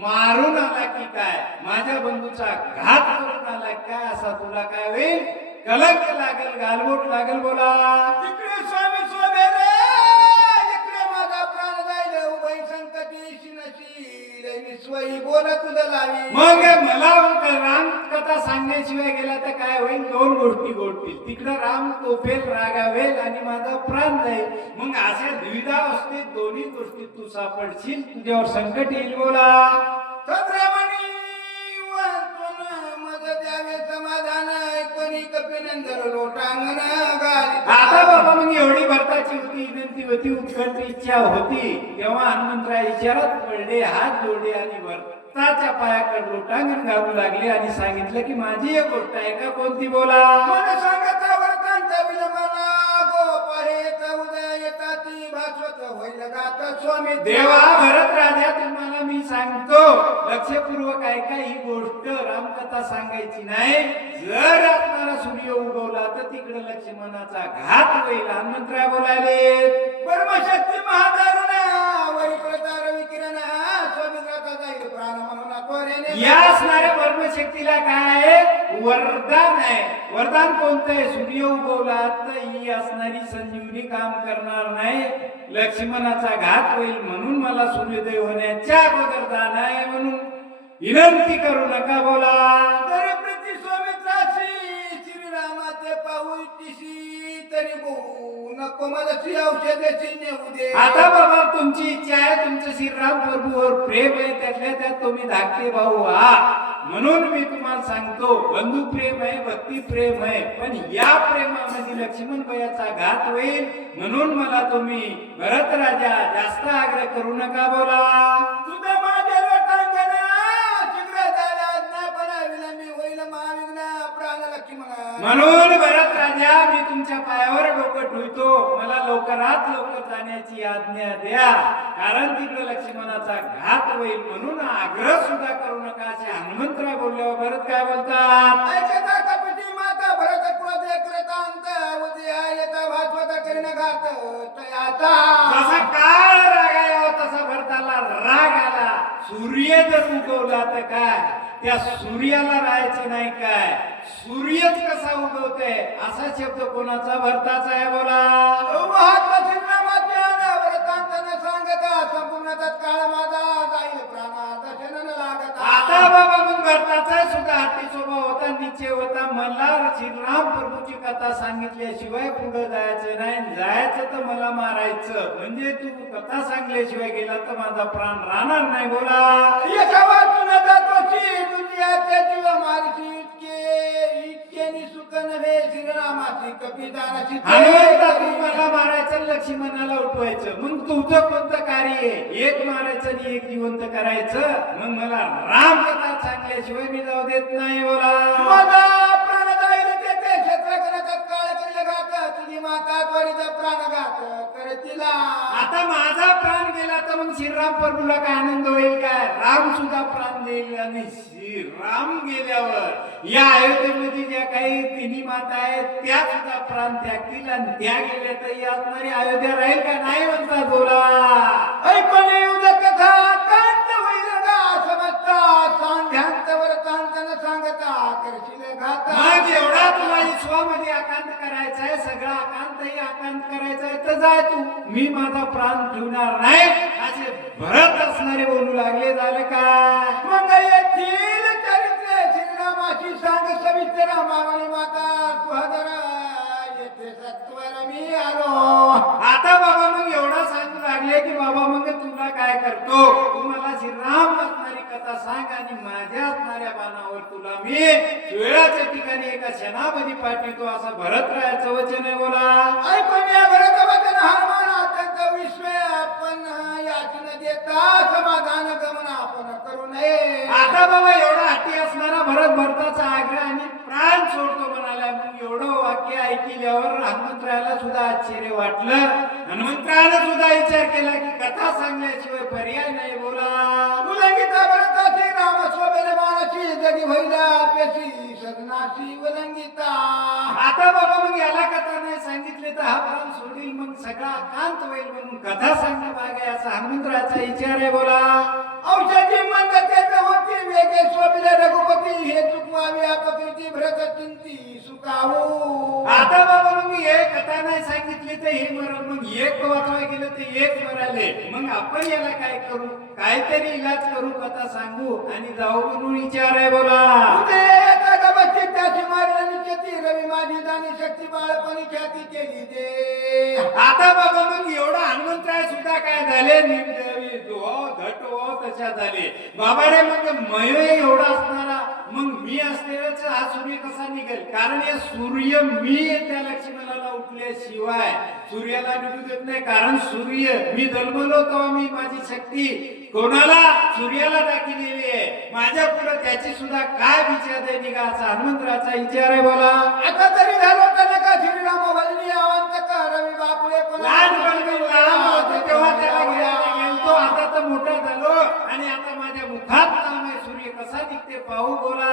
मारून आला की काय, माझ्या बंधूचा घात करून आला काय, असा तुला काय होईल कलंक लागेल, गालबोट लागेल. बोला इकडे स्वामी स्वभेदे इकडे माझा प्राण जाईल उभय संकटी शिनशी विश्वही बोल तुझं लावी. मग मला राम रामकथा सांगण्याशिवाय गेला तर काय होईल, दोन गोष्टी घडतील. तिकडं राम कोपेल रागावेल आणि माझा प्राण जाईल. मग अशा द्विधावस्थेत दोन्ही गोष्टी तू सापडशील, तुझ्यावर संकट येईल. बोला सद्रमणी वाचून मज द्यावे समाधान कोणी कपिनंदर लोटांगण गाली. आता बाबा मग एवढी भरताची होती, विनंती होती, उत्कट इच्छा होती, तेव्हा हनुमंतराय विचारात पडले, हात जोडले आणि भरताच्या पायाकडे लोटांगण घालू लागले आणि सांगितलं की माझी एक गोष्ट आहे का, कोणती? बोला मन सांगता वर्तांत विलंबना गोप हेत उदय येताती भास्वत होईल गात स्वामी देवा भरत राजा, तुम्हाला मी सांगतो लक्षपूर्वक ऐका, ही गोष्ट रामकथा सांगायची नाही. जर असणारा सूर्य उगवला तर तिकडे लक्ष्मणाचा घात होईल. हनुमंतराय बोलायले, परमशक्ती महादारुणा वरी प्रतार विकिरण स्वामित्राचा जाईल प्राण म्हणून कोरेने. या असणाऱ्या परमशक्तीला काय आहे? वरदान आहे. वरदान कोणतं आहे? सूर्य उगवला तर ही असणारी संजीवनी काम करणार नाही, लक्ष्मणाचा घात होईल, म्हणून मला सूर्योदय होण्याच्या अगोदर दान आहे, म्हणून विनंती करू नका. बोला तरी प्रति स्वामित्राशी श्रीरामाचे पाहू इच्छिशी तरी बोलू नको मदशी औषधाची नेऊ दे. आता बाबा तुमची इच्छा आहे, तुमचं श्रीराम प्रभूवर प्रेम आहे, त्यातल्या त्यात तुम्ही धाकटे भाऊ आहात, म्हणून मी तुम्हाला सांगतो बंधू प्रेम आहे, भक्ती प्रेम आहे, पण या प्रेमामध्ये लक्ष्मण भयाचा घात होईल, म्हणून मला तुम्ही भरत राजा जास्त आग्रह करू नका. बोला तुझं माझे लोटांगण शीघ्र झाला आज्ञापना विलंबी होईल महाविघ्न प्राण लक्ष्मण. म्हणून भरत राजा मी तुमच्या पायावर डोकं ठेवतो, मला लवकरात लवकर जाण्याची आज्ञा द्या, कारण तिकडे लक्ष्मणाचा घात होईल, म्हणून आग्रह सुद्धा करू नका. असे हनुमंतराय बोलल्यावर भरत काय बोलतात? ऐकता कपटी माता भरत कुळ देखरतांत उदया येता भास्वत करीन घात तयाचा. जसा काळ रागाया तसा भरताला राग आला. सूर्य जर उगवला तर काय, त्या सूर्याला राहायचं नाही काय, सूर्यच कसा उगवते, असा शब्द कोणाचा? भरताचा आहे. बोला महात्मा श्रीरामाच्या व्रतांतन सांगता संपूर्ण तत्काळ माझा जाईल प्राणा दर्शन लागता. आता बाबा मग भरताचा सुद्धा हत्ती स्वभाव होता, निश्चय होता, मला श्रीराम प्रभूची कथा सांगितल्याशिवाय पुढे जायचं नाही, जायचं तर मला मारायचं, म्हणजे तू कथा सांगल्याशिवाय गेला तर माझा प्राण राहणार नाही. बोला यशवातून जातोची दुनियाचे जीव मारशी इतके निसुक नव्हे श्रीरामाची कपिदानाची. हनुमंता तू मला मारायचं, लक्ष्मणाला उठवायचं, मग तुझं कोणतं कार्य आहे? एक मारायचं आणि एक जिवंत करायचं, मग मला राम कथा सांगल्याशिवाय मी जाऊ देत नाही. बोला माझा प्राण जाईल तेथे क्षेत्र तत्काळ करील घात तुझी माता त्वरित प्राणघात करतीला. आता माझा प्राण गेला तर मग श्रीराम प्रभूला काय आनंद होईल काय? राम सुद्धा प्राण देईल, आणि श्रीराम गेल्यावर या अयोध्येमध्ये ज्या काही तिन्ही माता आहेत त्या सुद्धा प्राण त्यागतील, आणि त्या गेल्या तर ही असणारी अयोध्या राहील का नाही? म्हणतात. बोला ऐकून युद्ध कथा कांत होईल गा समजता सांध्यांत वरतांत न सांगता करशील घात. मग एवढा तुला ईश्वामध्ये आकांत करायचा आहे, सगळा आकांतही आकांत करायचा आहे, तर जाय तू, मी माझा प्राण ठेवणार नाही, असे भरत असणारे बोलू लागले. झाले काय? मग येथील चरित्र श्रीरामाची सांग सविस्तर मारणी माता सुहादरा येथे सत्वर मी आलो. आता बाबा मग एवढा सांगू लागले की बाबा मग तुला काय करतो, तू मला श्रीराम असणारी कथा सांग, आणि माझ्या असणाऱ्या बाणावर तुला मी वेळाच्या ठिकाणी एका क्षणामध्ये पाठवतो, असं भरत राहायचं वचन आहे. बोला ऐकून या भरत वचन हनुमान अत्यंत विश्वय आपण याचन देता समाधान गमन आपण करू नये. आता बाबा एवढा हट्टी असणारा भरत भरताचा आग्रह आणि प्राण सोडतो म्हणाला. मग एवढं वाक्य ऐकल्यावर हनुमंतरायाला सुद्धा आश्चर्य वाटलं. हनुमंतरायाला सुद्धा विचार केला की कथा सांगल्याशिवाय पर्याय नाही. बोला उल्लंघिता भरताची राम स्वबेल मानसी जगी होईला पेशी सदनाची उल्लंघिता. आता बाबा मग याला कथा नाही सांगितले तर हा प्राण सोडील, मग सगळा अकांत होईल, म्हणून कथा सांगणं भाग आहे, असा हनुमंतरायाचा विचार आहे. बोला औषधी मंदतेत होती वेगे स्वबिल रघुपती हे चुकवावी अपकृती भरत चिंती सुखावू. आता बाबा मग एक कथा नाही सांगितली तर हे मरण, मग एक वाचवाय गेलं ते एक मराले. मग आपण याला काय करू, काहीतरी इलाज करू, कथा सांगू आणि जाऊ म्हणून विचार आहे बोला. त्याची मारणी केली रवी माझी जाणी शक्ती बाळपणी ख्याती केली दे. आता बाबा मग एवढा हनुमंतराय सुद्धा काय झाले, निर्दयी जो धट हो तशा झाले बाबा रे. मग मय एवढा असणारा मग मी असलेलाच हा सूर्य कसा निघेल, कारण या सूर्य मी त्या लक्ष्मणाला उठल्याशिवाय सूर्याला निघू देत नाही. कारण सूर्य मी जन्मलो तेव्हा मी माझी शक्ती कोणाला, सूर्याला दाखवलेली आहे. माझ्या पुढे त्याची सुद्धा काय विचार आहे निघा, असा हनुमंतराचा विचार आहे बोला. आता तरी झालो का नका श्रीराम भजनी आवांत का रवी बापले लहानपणी लहान होतो तेव्हा त्याला घ्यायला गेलतो, आता तर मोठा झालो आणि आता माझ्या मुखात नाम आहे. सूर्य कसा दिसते पाहू बोला.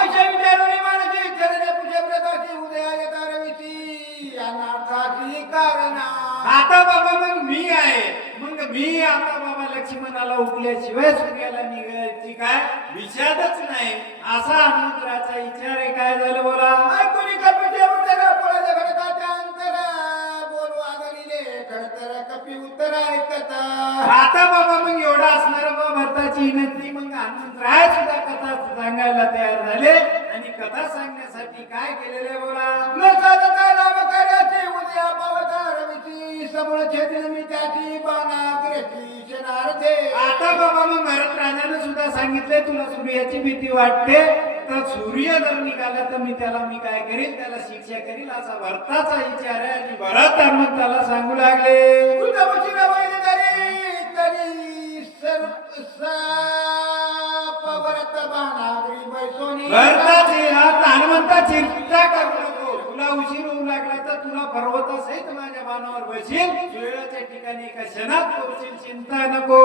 अशा विचाराने मानसी चरणे पूजे प्रकाशी उदया येता रवीची अनाथाची कारणा. आता बाबा मग मी आहे, मग मी आता बाबा लक्ष्मणाला उठल्याशिवाय सूर्याला निघायची काय विचारच नाही, असा हनुमंतराचा विचार आहे. काय झालं बोला. ऐकुनी कपीचे उत्तर पळत घडताच्या अंतर बोलू आगलीले खडतर कपी उत्तर ऐकत. आता बाबा मग एवढा असणार बाबा भरताची विनंती. मग हनुमंतराय सुद्धा कथा सांगायला तयार झाले आणि कथा सांगण्यासाठी काय केलेले बोला. न साधता नाम कार्याचे उद्या पावता रवीची समोर छेदिल मी त्याची बाणाग्रची शनार्थे. आता बाबा मग भरत राजाने सुद्धा सांगितले तुला सूर्याची भीती वाटते तर सूर्य जर निघाला तर मी काय करील, त्याला शिक्षा करील, असा भरताचा विचार आहे. आणि भरत हनुमंताला सांगू लागले. तुझा वशिला वैल तरी पवरत बाणाग्री बैसोनी. भरताची रात हनुमंता चिंता करू नको, तुला उशीर होऊ लागला तर तुला पर्वतासहित माझ्या बाणावर बसील, वेळाच्या ठिकाणी एका क्षणात पोहोचील, चिंता नको.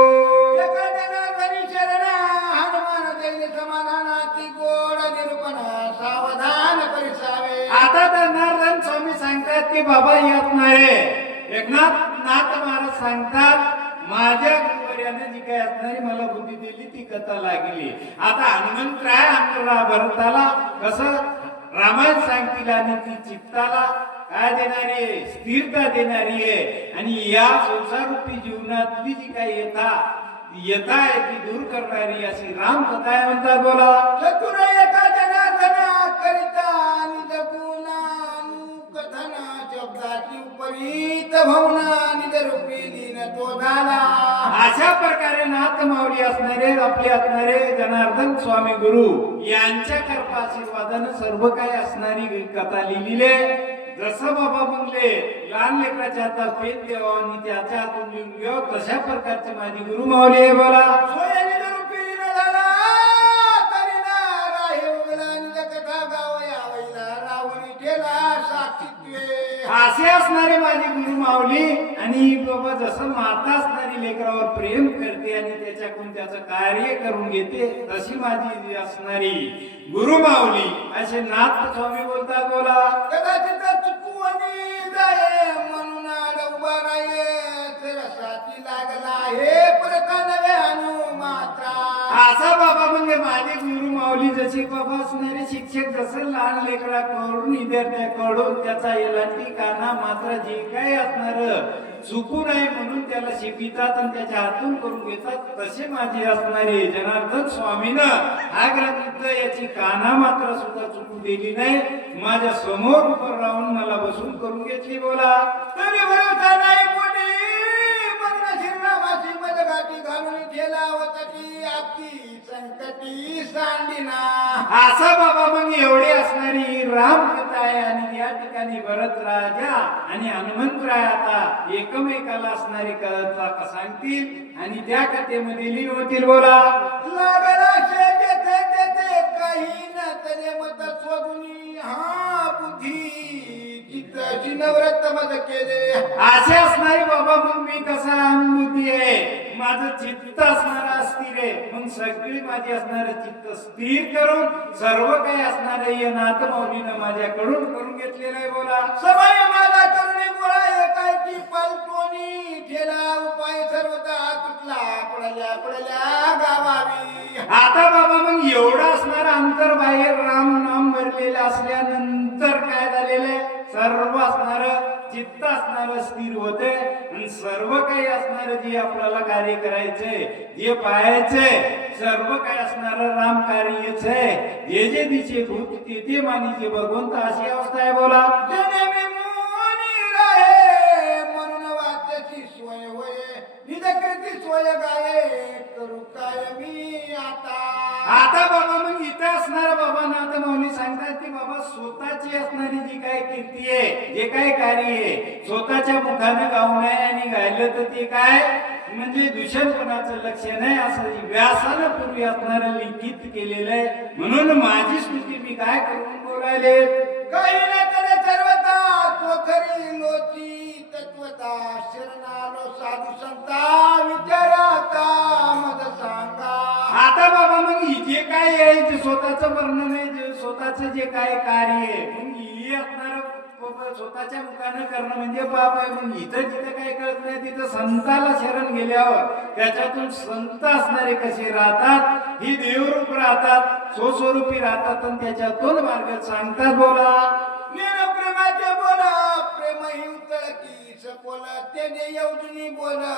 एका जनार्दनी शरण हनुमान दैन्य समाधानाती गोड निरूपण सावधान परिसावे. आता तर नारद स्वामी सांगतात की बाबा येत नाही. एकनाथ नाथ महाराज सांगतात माझ्या गुरुवर्याने जी काय असणारी मला बुद्धी दिली ती कथा लागली. आता हनुमंतराय आमच्या भरताला कसं रामायण सांगतील आणि ती चित्ताला काय देणारी आहे, स्थिरता देणारी आहे. आणि या संसारूपी जीवनातली जी काही येता आहे ती दूर करणारी अशी राम कथा आहे म्हणतात बोला. चतुर एका जनार्दना करिता निज कथन शब्दाची उपरीत भवना निज रूपी दीन तो झाला. अशा प्रकारे नाथ माऊली असणारे आपले असणारे जनार्दन स्वामी गुरु यांच्या कृपा आशीर्वादाने सर्व काही असणारी कथा लिहिलेली आहे. जसं बाबा म्हणले लहान लेकराच्या हातात पेन द्यावा आणि त्याच्या हातून लिहून घ्यावं, तशा प्रकारचे माझी गुरु माऊली आहे बोला. सोया निज रूपी दीन झाला करिना राहे उगला निज कथा गावया वैला रावणी ठेला साक्षीत्वे. असे असणारे माझी गुरु माऊली. आणि बाबा जसं माता असणारी लेकरावर प्रेम करते आणि त्याच्याकडून त्याचं कार्य करून घेते, तशी माझी असणारी गुरु माऊली असे नाथ स्वामी बोलतात बोला. कदाचित चुकवणी जाये म्हणून आड उभा राये सरसाती लागला हे परत नवे हनुमात्रा. असा बाबा म्हणजे माझे गुरु माऊली जसे बाबा असणारे शिक्षक जसं लहान लेकराकडून विद्यार्थ्याकडून त्याचा एलांटी काना मात्र जे काही असणार चुकू नये म्हणून त्याला शिकवितात आणि त्याच्या हातून करून घेतात, तसे माझे असणारे जनार्दन स्वामीनं हा ग्रंथ याची काना मात्र सुद्धा चुकू दिली नाही. माझ्या समोर उभं राहून मला बसून करून घेतली बोला. तरी भरोसा नाही कोणी मग्न श्रीरामाची मदगाठी घालून ठेला होती आपली संकटी सांडिना. असा बाबा मग एवढी असणारी राम कथा आहे. आणि या ठिकाणी भरत राजा आणि हनुमंतराय आता एकमेकाला असणारी कथा सांगतील आणि त्या कथेमध्ये लीन होतील बोला. लागला देते काही न तरी मत स्वधुनी हा बुद्धी चित्ताची नवरत्न मत केले. असे असणारे बाबा मग मी कसा बुद्धी आहे, माझं चित्त असणार अस्थिर आहे. मग सगळी माझी असणार चित्त स्थिर करून सर्व काही असणारे या नाथ माऊलीनं माझ्याकडून करून घेतलेलं आहे बोला. समय माझा करुणी गोळा एकाकी पलटोनी ठेला उपाय सर्वता तुटला पडल्या गावावी. आता बाबा मग एवढं असणार अंतर बाहेर राम नाम भरलेलं असल्यानंतर काय झालेलं आहे, सर्व असणार चित्त असणार स्थिर होते आणि सर्व काही असणार जे आपल्याला कार्य करायचंय जे पाहायचंय सर्व काही असणार राम कार्यच आहे जे जे दिसे भूत ते मानीचे भगवंत अशी अवस्था आहे बोला जने मी मोनी राहे म्हणून वाचाची सोय होय निजकृती सोय गाये करू काय मी आता बाबा मग इथं असणार बाबा नाथ माऊली सांगतात की बाबा स्वतःची असणारी जी काय कीर्ती आहे जे काय कार्य आहे स्वतःच्या मुखाने गाऊ नये आणि गायलं तर ते काय म्हणजे दूषणपणाचं लक्षण आहे असं व्यासानं पूर्वी असणारं लिखित केलेलं आहे म्हणून माझी स्तुती मी काय करून बोलायले काही ना तरी सर्वता तो खरी लोची तत्वता शरणालो साधू संता विचाराता मद सांगा आता बाबा मग जे काय आहे ते स्वतःचं वर्णन आहे जे स्वतःचं जे काय कार्य आहे मग हे असणार स्वतःच्या मुखानं करणं म्हणजे बाप आहे मग इथं जिथं काय कळत नाही तिथं संताला शरण गेल्यावर त्याच्यातून संत असणारे कसे राहतात ही देवरूप राहतात स्वस्वरूपी राहतात आणि त्याच्यातून मार्ग सांगतात बोला ज्ञान प्रेमाचे बोला प्रेम ही उतळ की सपोल त्याने येऊनी बोला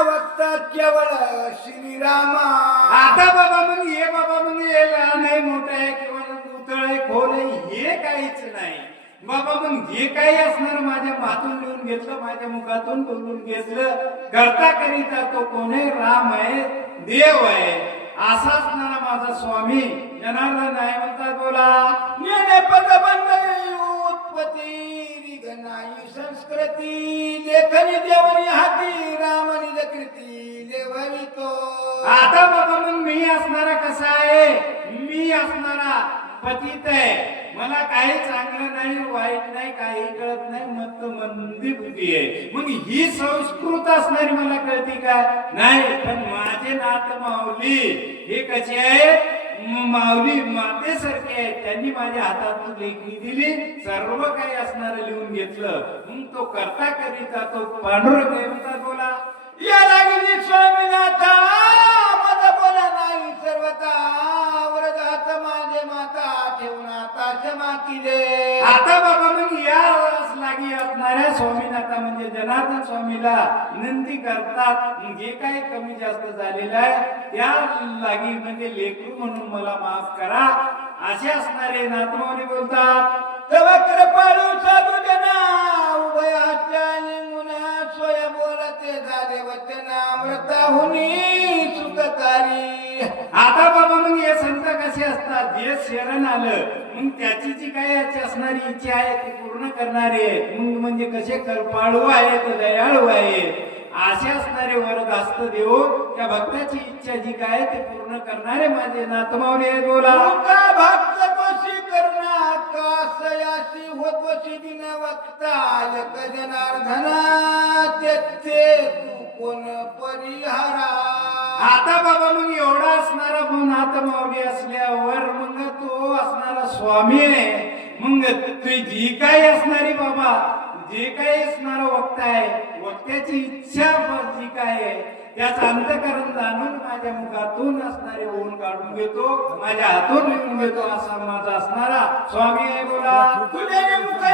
वक्ता केवळ श्रीरामा आता बाबा मग हे लहान आहे मोठं आहे किंवा उतळ आहे खोल आहे हे काहीच नाही बाबा मग जे काही असणार माझ्या हातून लिहून घेतलं माझ्या मुखातून बोलून घेतलं करता करिता तो कोण आहे राम आहे देव आहे असा असणारा माझा स्वामी जनार्दन आहे म्हणतात बोला ज्ञाने पदबंध उत्पत्ती रिगनाई संस्कृती लेखनी देवनी हाती रामनी जकृती देववितो आता बाबा मग मी असणारा कसा आहे मी असणारा पतित आहे मला काही चांगलं नाही वाईट नाही काही कळत नाही मत मंदी बुद्धी आहे मग ही संस्कृत असणारी मला कळती का नाही पण माझे नाथ माऊली हे कसे आहेत माऊली मातेसारखे आहेत त्यांनी माझ्या हातातून लेखणी दिली सर्व काही असणारं लिहून घेतलं मग तो करता करिता तो पांडुरंग आहे म्हणतात बोला या लागली स्वामीनाथा मद बोला नाही सर्वता व्रत माझे माता ठेवून आता क्षमा केले आता बाबा मग या लागी असणाऱ्या स्वामीनाथा म्हणजे जनार्दन स्वामीला विनंती करतात जे काही कमी जास्त झालेलं आहे त्या लागी म्हणजे लेकरू म्हणून मला माफ करा असे असणारे नाथमाऊली बोलतात तव कृपाळू साधू जना उभय हाताने मुना सोया बोलते झाले वचना अमृताहुनी सुखकारी आता बाबा मग हे संत कसे असतात जे शरण आलं मग त्याची जी काही याची असणारी इच्छा आहे ती पूर्ण करणारे आहेत मग म्हणजे कसे कृपाळू आहेत दयाळू आहेत असे असणारे वर्ग असत देव त्या भक्ताची इच्छा जी काय ते पूर्ण करणारे माझे नाथमाऊली आहेत बोला का भक्त तोशी करुणा कासयाशी होतोशी दिन वक्ता एक जनार्दना ते तू कोण परिहारा आता बाबा मग एवढा असणारा नाथमाऊली असल्यावर मग तो असणारा स्वामी आहे मग तुझी जी काही असणारी बाबा जे काही असणारा वक्ता आहे वक्त्याची इच्छा जी काय आहे त्याचं अंतःकरण जाणून माझ्या मुखातून असणारे ओढ काढून घेतो माझ्या हातून लिहून घेतो असा माझा असणारा स्वामी आहे बोला तुझे मुख